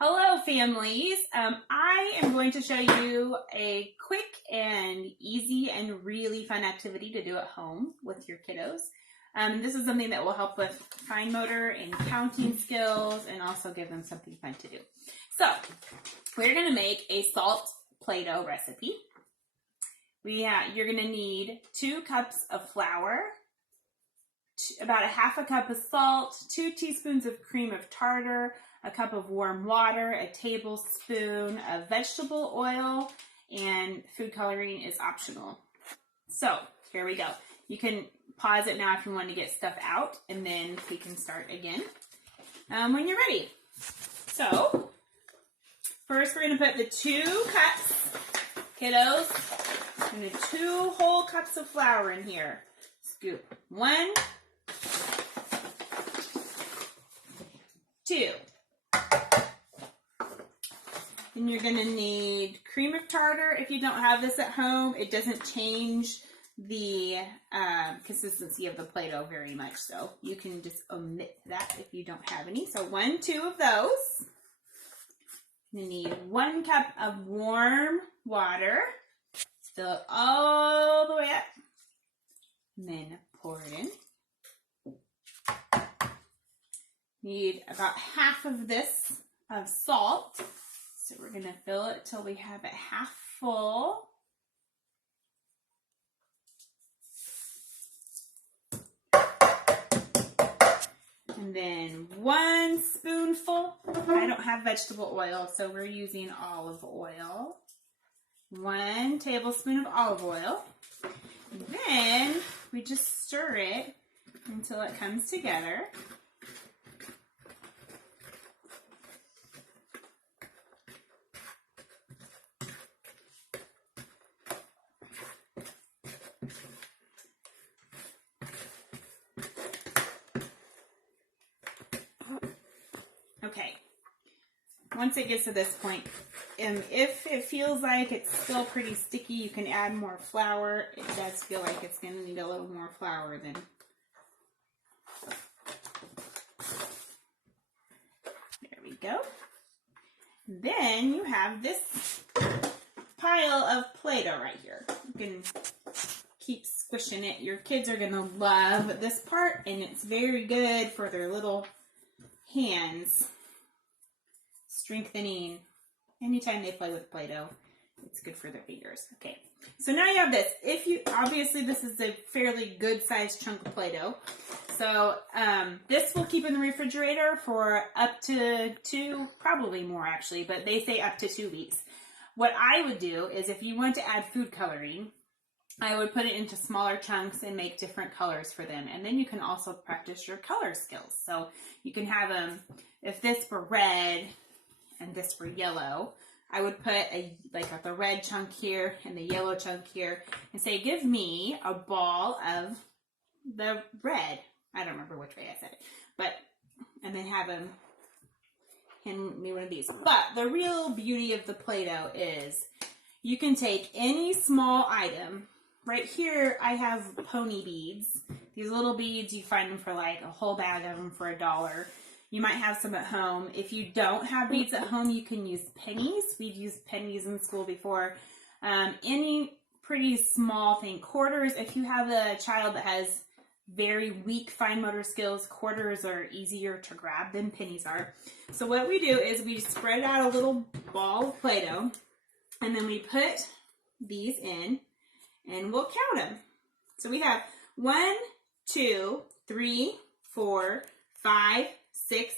Hello families, I am going to show you a quick and easy and really fun activity to do at home with your kiddos. This is something that will help with fine motor and counting skills and also give them something fun to do. So we're going to make a salt Play-Doh recipe. You're going to need 2 cups of flour, about a half a cup of salt, 2 teaspoons of cream of tartar, a cup of warm water, a tablespoon of vegetable oil, and food coloring is optional. So here we go. You can pause it now if you want to get stuff out, and then we can start again when you're ready. So first we're going to put the 2 cups, kiddos, and the 2 whole cups of flour in here. Scoop 1, 2. And you're going to need cream of tartar. If you don't have this at home, it doesn't change the consistency of the Play-Doh very much. So you can just omit that if you don't have any. So 1, 2 of those. You need 1 cup of warm water. Fill it all the way up. And then pour it in. Need about half of this of salt. So we're going to fill it till we have it half full. And then 1 spoonful. I don't have vegetable oil, so we're using olive oil. 1 tablespoon of olive oil. And then we just stir it until it comes together. Okay, once it gets to this point, if it feels like it's still pretty sticky, you can add more flour. It does feel like it's going to need a little more flour then. There we go. Then you have this pile of Play-Doh right here. You can keep squishing it. Your kids are going to love this part, and it's very good for their little hands. Strengthening. Anytime they play with Play-Doh, it's good for their fingers. Okay, so now you have this. Obviously this is a fairly good sized chunk of Play-Doh. So this will keep in the refrigerator for up to 2, probably more actually, but they say up to 2 weeks. What I would do is if you want to add food coloring, I would put it into smaller chunks and make different colors for them. And then you can also practice your color skills. So you can have them, if this were red and this were yellow, I would put the red chunk here and the yellow chunk here and say, give me a ball of the red. I don't remember which way I said it, and then have them hand me one of these. But the real beauty of the Play-Doh is you can take any small item. Right here, I have pony beads. These little beads, you find them for like a whole bag of them for $1. You might have some at home. If you don't have beads at home, you can use pennies. We've used pennies in school before. Any pretty small thing. Quarters, if you have a child that has very weak fine motor skills, quarters are easier to grab than pennies are. So what we do is we spread out a little ball of Play-Doh, and then we put these in, and we'll count them. So we have 1, 2, 3, 4, 5, 6,